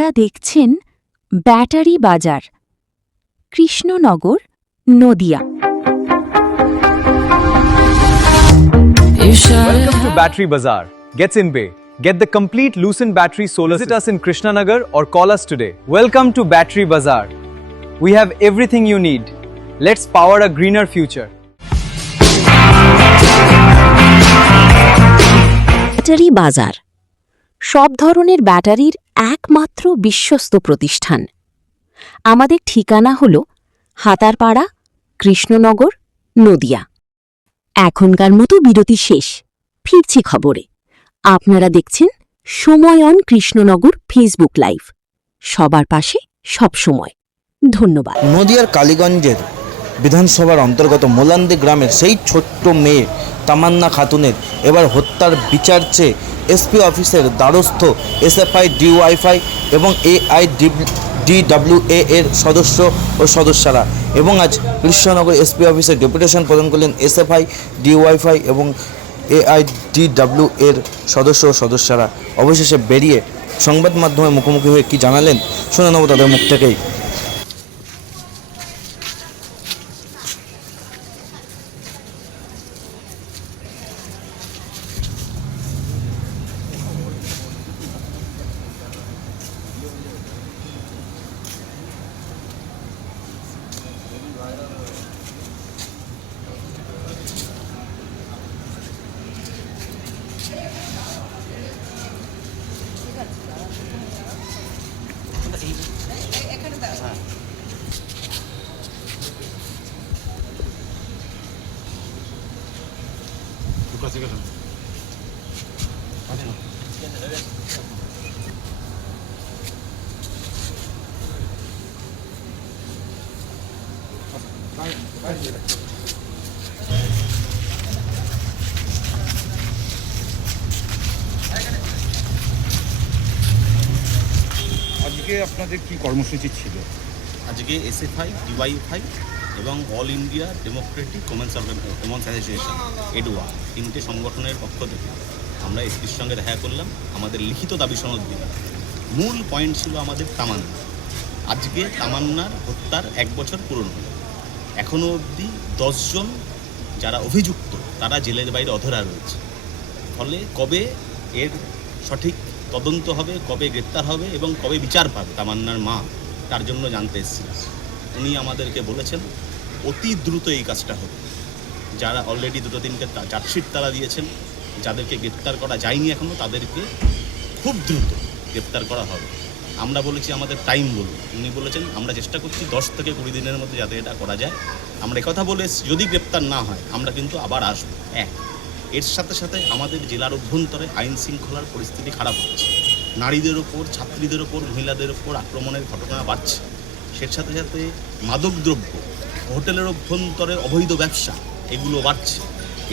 আপনারা দেখছেন ব্যাটারি বাজার, Krishnanagar, Nadia. Welcome to Battery Bazaar. Gets in Bay. Get the complete Lucent battery solar. Visit us in Krishnanagar or call us today. Welcome to Battery Bazaar. We have everything you need. Let's power a greener future. Battery বাজার সব ধরনের ব্যাটারির একমাত্র বিশ্বস্ত প্রতিষ্ঠান। আমাদের ঠিকানা হল হাতারপাড়া, কৃষ্ণনগর, নদিয়া। এখনকার মতো বিরতি শেষ, ফিরছি খবরে। আপনারা দেখছেন সময় অন কৃষ্ণনগর ফেসবুক লাইভ, সবার পাশে সব সময়। ধন্যবাদ। নদিয়ার কালীগঞ্জের বিধানসভার অন্তর্গত মোলান্দি গ্রামের সেই ছোট্ট মেয়ে তামান্না খাতুনের এবার হত্যার বিচার চেয়ে এসপি অফিসের দ্বারস্থ এসএফআই, ডিওয়াইফাই এবং AIDWA এর সদস্য ও সদস্যরা, এবং আজ কৃষ্ণনগর এসপি অফিসে ডেপুটেশন প্রদান করলেন এসএফআই, ডিওয়াইফাই এবং AIDWA এর সদস্য ও সদস্যরা। অবশেষে বেরিয়ে সংবাদ মাধ্যমের মুখোমুখি হয়ে কি জানালেন শুনে নেব তাদের মুখ থেকেই। আজকে আপনাদের কি কর্মসূচি ছিল? আজকে এসএফআই, ডিওয়াইফাই এবং অল ইন্ডিয়া ডেমোক্রেটিক কমন্স অ্যাসোসিয়েশন এডুয়া, তিনটে সংগঠনের পক্ষ থেকে আমরা এসপির সঙ্গে দেখা করলাম, আমাদের লিখিত দাবি সনদ দিলাম। মূল পয়েন্ট ছিল আমাদের তামান্না। আজকে তামান্নার হত্যার 1 বছর পূরণ হলো। এখনও অবধি 10 জন যারা অভিযুক্ত তারা জেলের বাইরে অধরা রয়েছে। ফলে কবে এর সঠিক তদন্ত হবে, কবে গ্রেপ্তার হবে এবং কবে বিচার পাবে তামান্নার মা, তার জন্য জানতে এসেছিলাম। উনি আমাদেরকে বলেছেন অতি দ্রুত এই কাজটা হবে। যারা অলরেডি 2-3কে চার্জশিট তারা দিয়েছেন, যাদেরকে গ্রেপ্তার করা যায়নি এখনও, তাদেরকে খুব দ্রুত গ্রেপ্তার করা হবে। আমরা বলেছি আমাদের টাইম বলুন। উনি বলেছেন আমরা চেষ্টা করছি 10 থেকে 20 দিনের মধ্যে যাতে এটা করা যায়। আমরা একথা বলে যদি গ্রেপ্তার না হয় আমরা কিন্তু আবার আসবো। এর সাথে সাথে আমাদের জেলার অভ্যন্তরে আইন শৃঙ্খলার পরিস্থিতি খারাপ হচ্ছে। নারীদের ওপর, ছাত্রীদের ওপর, মহিলাদের ওপর আক্রমণের ঘটনা বাড়ছে। সের সাথে সাথে মাদকদ্রব্য, হোটেলের অভ্যন্তরে অবৈধ ব্যবসা, এগুলো বাড়ছে।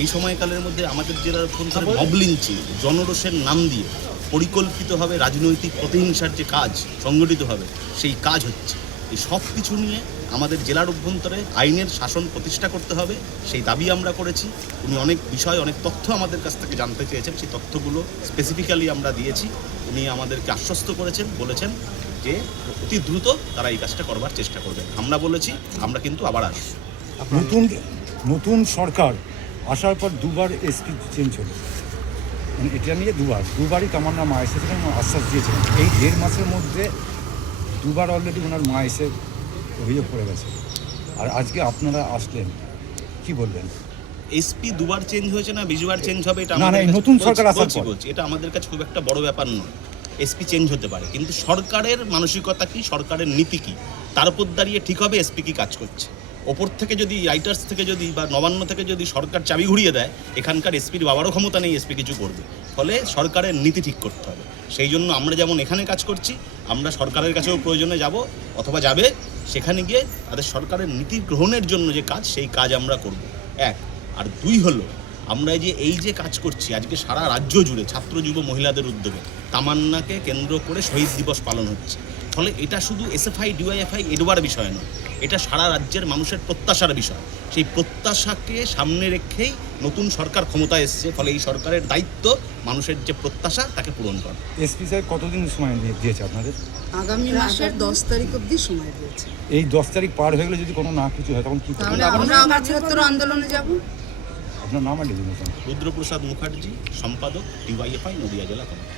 এই সময়কালের মধ্যে আমাদের জেলার অভ্যন্তরে মব লিঞ্চিং, জনরোষের নাম দিয়ে পরিকল্পিতভাবে রাজনৈতিক প্রতিহিংসার যে কাজ সংগঠিত হবে, সেই কাজ হচ্ছে। এই সব কিছু নিয়ে আমাদের জেলার অভ্যন্তরে আইনের শাসন প্রতিষ্ঠা করতে হবে, সেই দাবি আমরা করেছি। উনি অনেক বিষয়, অনেক তথ্য আমাদের কাছ থেকে জানতে চেয়েছেন, সেই তথ্যগুলো স্পেসিফিক্যালি আমরা দিয়েছি। উনি আমাদেরকে আশ্বস্ত করেছেন, বলেছেন যে অতি দ্রুত তারা এই কাজটা করবার চেষ্টা করবেন। আমরা বলেছি আমরা কিন্তু আবার আসব। নতুন সরকার আসার পর 2বার এসপি চেঞ্জ হলো, মানে এটা নিয়ে দুবারই তামান্না মা এসেছিলেন এবং আশ্বাস দিয়েছিলেন। এই 1.5 মাসের মধ্যে 2বার অলরেডি ওনার মা এসে অভিযোগ করে গেছে, আর আজকে আপনারা আসলেন, কি বলবেন? এসপি 2বার চেঞ্জ হয়েছে না 20বার চেঞ্জ হবে, এটা না, নতুন সরকার আসার পর বলছি, এটা আমাদের কাছে খুব একটা বড় ব্যাপার নয়। এসপি চেঞ্জ হতে পারে, কিন্তু সরকারের মানসিকতা কি, সরকারের নীতি কি, তার উপর দাঁড়িয়ে ঠিক হবে এসপি কি কাজ করছে। ওপর থেকে যদি রাইটার্স থেকে যদি বা নবান্ন থেকে যদি সরকার চাবি ঘুরিয়ে দেয়, এখানকার এসপির বাবারও ক্ষমতা নেই এসপি কিছু করবে। ফলে সরকারের নীতি ঠিক করতে হবে। সেই জন্য আমরা যেমন এখানে কাজ করছি, আমরা সরকারের কাছেও প্রয়োজনে যাব অথবা যাবে, সেখানে গিয়ে তাদের সরকারের নীতি গ্রহণের জন্য যে কাজ, সেই কাজ আমরা করব। 1 আর 2 হলো আমরা এই যে কাজ করছি আজকে সারা রাজ্য জুড়ে ছাত্র, যুব, মহিলাদের উদ্যোগে তামান্নাকে কেন্দ্র করে শহীদ দিবস পালন হচ্ছে। ফলে এটা শুধু এসএফআই ডিওয়াইএফআই এডোবার বিষয় নয়, এটা সারা রাজ্যের মানুষের প্রত্যাশার বিষয়। সেই প্রত্যাশাকে সামনে রেখেই নতুন সরকার ক্ষমতায় এসছে, ফলে এই সরকারের দায়িত্ব মানুষের যে প্রত্যাশা তাকে পূরণ করা। এসপি সাহেব কতদিন সময় দিয়েছে আপনাদের? আগামী মাসের 10 তারিখ অবধি সময় দিয়েছে। এই 10 তারিখ পার হয়ে গেলে যদি কোনো না কিছু হয় তখন কী করবেন? তাহলে আমরা আবার বৃহত্তর আন্দোলনে যাব। আপনার নাম আর ডেজিনেশন? রুদ্রপ্রসাদ মুখার্জি, সম্পাদক ডিওয়াইএফআই নদিয়া জেলা কমিটি।